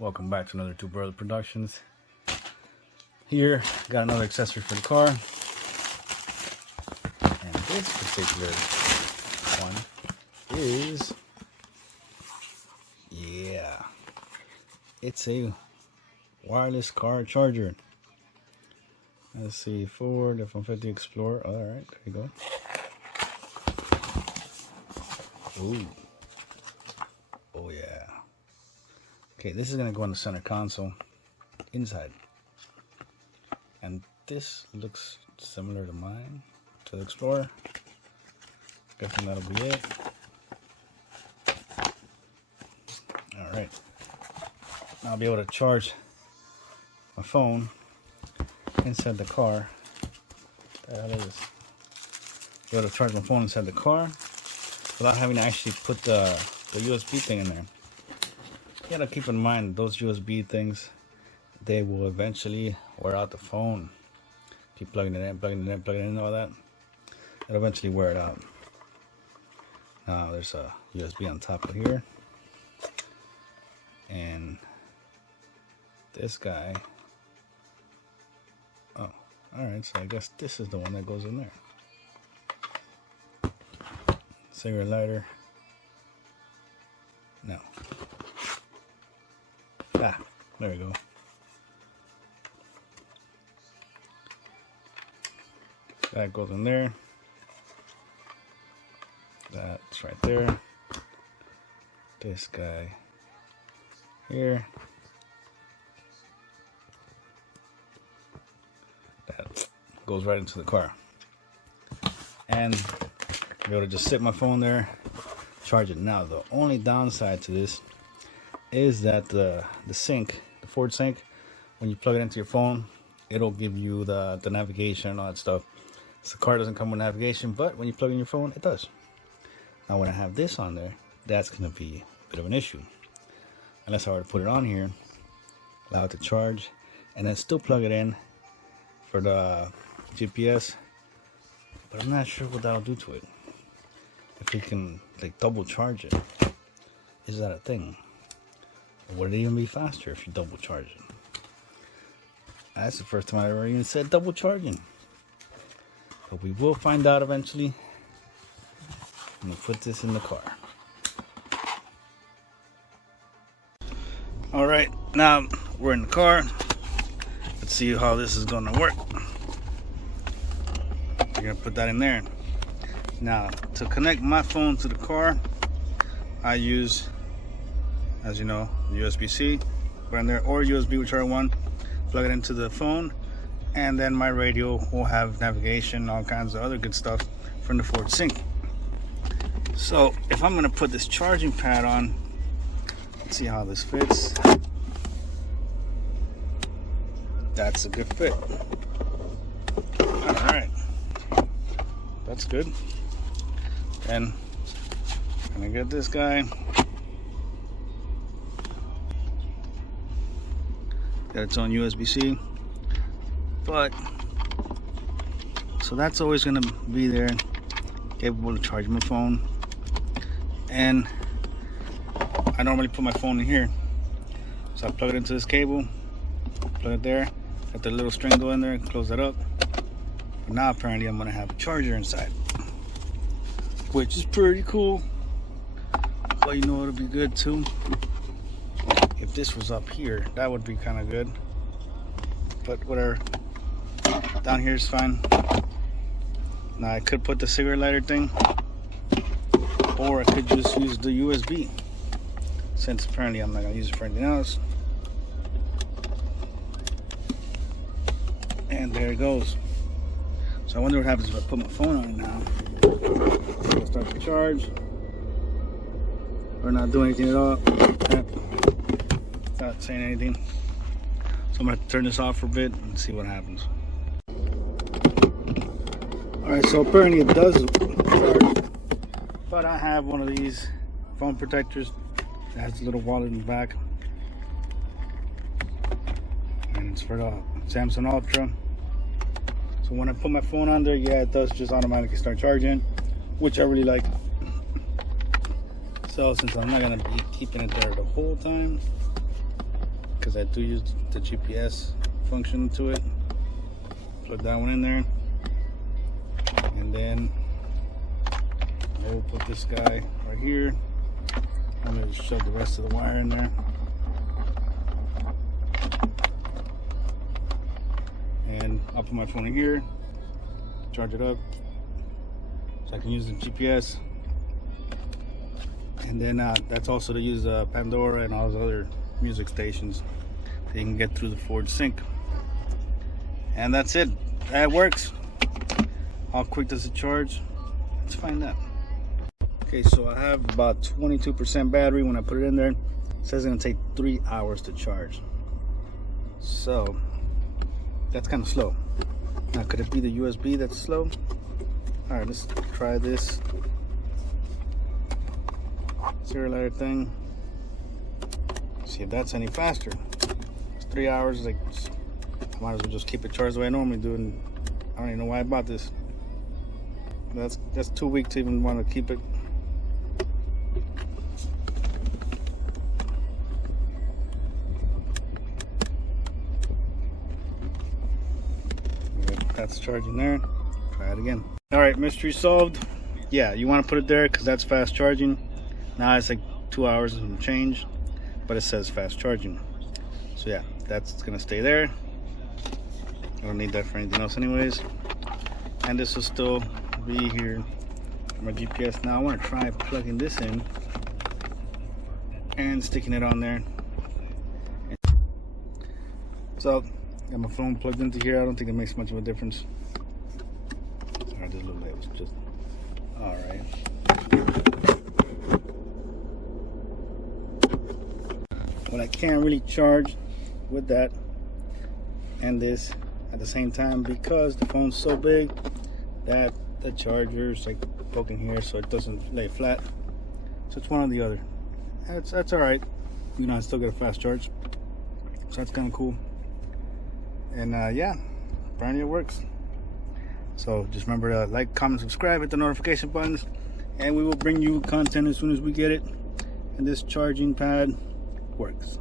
Welcome back to another Two Brother Productions. Here, got another accessory for the car. And this particular one is, it's a wireless car charger. Let's see, Ford F-150 Explorer. All right, there you go. Ooh. Oh yeah. Okay, this is gonna go in the center console inside. And this looks similar to mine, to the Explorer. Guessing that'll be it. Alright. I'll be able to charge my phone inside the car. What the hell is this? Be able to charge my phone inside the car without having to actually put the USB thing in there. You gotta keep in mind those USB things, they will eventually wear out the phone. Keep plugging it in, plugging it in, plugging it in, all that. It'll eventually wear it out. Now there's a USB on top of here. And this guy. Oh, alright, so I guess this is the one that goes in there. Cigarette lighter. No. Ah, there we go. That goes in there. That's right there. This guy here. That goes right into the car. And be able to just sit my phone there, charge it. Now, the only downside to this is that the sync, the Ford sync, when you plug it into your phone, it'll give you the navigation and all that stuff. So the car doesn't come with navigation, but when you plug in your phone, it does. Now when I have this on there, that's going to be a bit of an issue. Unless I were to put it on here, allow it to charge, and then still plug it in for the GPS. But I'm not sure what that'll do to it. If you can like double charge it. Is that a thing? Would it even be faster if you double charge it? That's the first time I ever even said double charging. But we will find out eventually. I'm gonna put this in the car. Alright, now we're in the car. Let's see how this is gonna work. We're gonna put that in there. Now, to connect my phone to the car, I use, as you know, USB-C right in there, or USB, whichever one. Plug it into the phone, and then my radio will have navigation, all kinds of other good stuff from the Ford Sync. So if I'm gonna put this charging pad on, let's see how this fits. That's a good fit. All right, that's good. And I'm gonna get this guy. Got its own USB-C, but so that's always going to be there, capable of charging my phone. And I normally put my phone in here, so I plug it into this cable, plug it there, got the little string go in there, close that up. But now apparently I'm going to have a charger inside, which is pretty cool. But you know it'll be good too. If this was up here, that would be kind of good, but whatever. Down here is fine. Now I could put the cigarette lighter thing, or I could just use the USB, since apparently I'm not gonna use it for anything else. And there it goes. So I wonder what happens if I put my phone on it now. It'll start to charge, or not do anything at all. Not saying anything. So I'm gonna have to turn this off for a bit and see what happens. Alright, so apparently it does charge, but I have one of these phone protectors that has a little wallet in the back, and it's for the Samsung Ultra. So when I put my phone on there, yeah, it does just automatically start charging, which I really like. So since I'm not gonna be keeping it there the whole time, because I do use the GPS function to it. Plug that one in there, and then I will put this guy right here. I'm going to shove the rest of the wire in there, and I'll put my phone in here, charge it up so I can use the GPS. And then that's also to use Pandora and all those other music stations so you can get through the Ford Sync. And that's it. That works. How quick does it charge? Let's find out. Okay, so I have about 22% battery when I put it in there. It says it's gonna take 3 hours to charge. So that's kind of slow. Now, could it be the USB that's slow? All right, let's try this serial lighter thing. See if that's any faster. It's 3 hours. Like, I might as well just keep it charged the way I normally do, and I don't even know why I bought this. That's too weak to even want to keep it. That's charging there. Try it again. All right, mystery solved. Yeah, you want to put it there because that's fast charging. Now it's like 2 hours and change, but it says fast charging. So yeah, that's gonna stay there. I don't need that for anything else anyways. And this will still be here on my GPS. Now I want to try plugging this in and sticking it on there. So got my phone plugged into here. I don't think it makes much of a difference. Sorry, this little light was just all right. But I can't really charge with that and this at the same time because the phone's so big that the charger's like poking here, so it doesn't lay flat. So it's one or the other. That's all right. You know, I still get a fast charge, so that's kind of cool. And yeah, apparently it works. So just remember to like, comment, subscribe, hit the notification buttons, and we will bring you content as soon as we get it. And this charging pad works.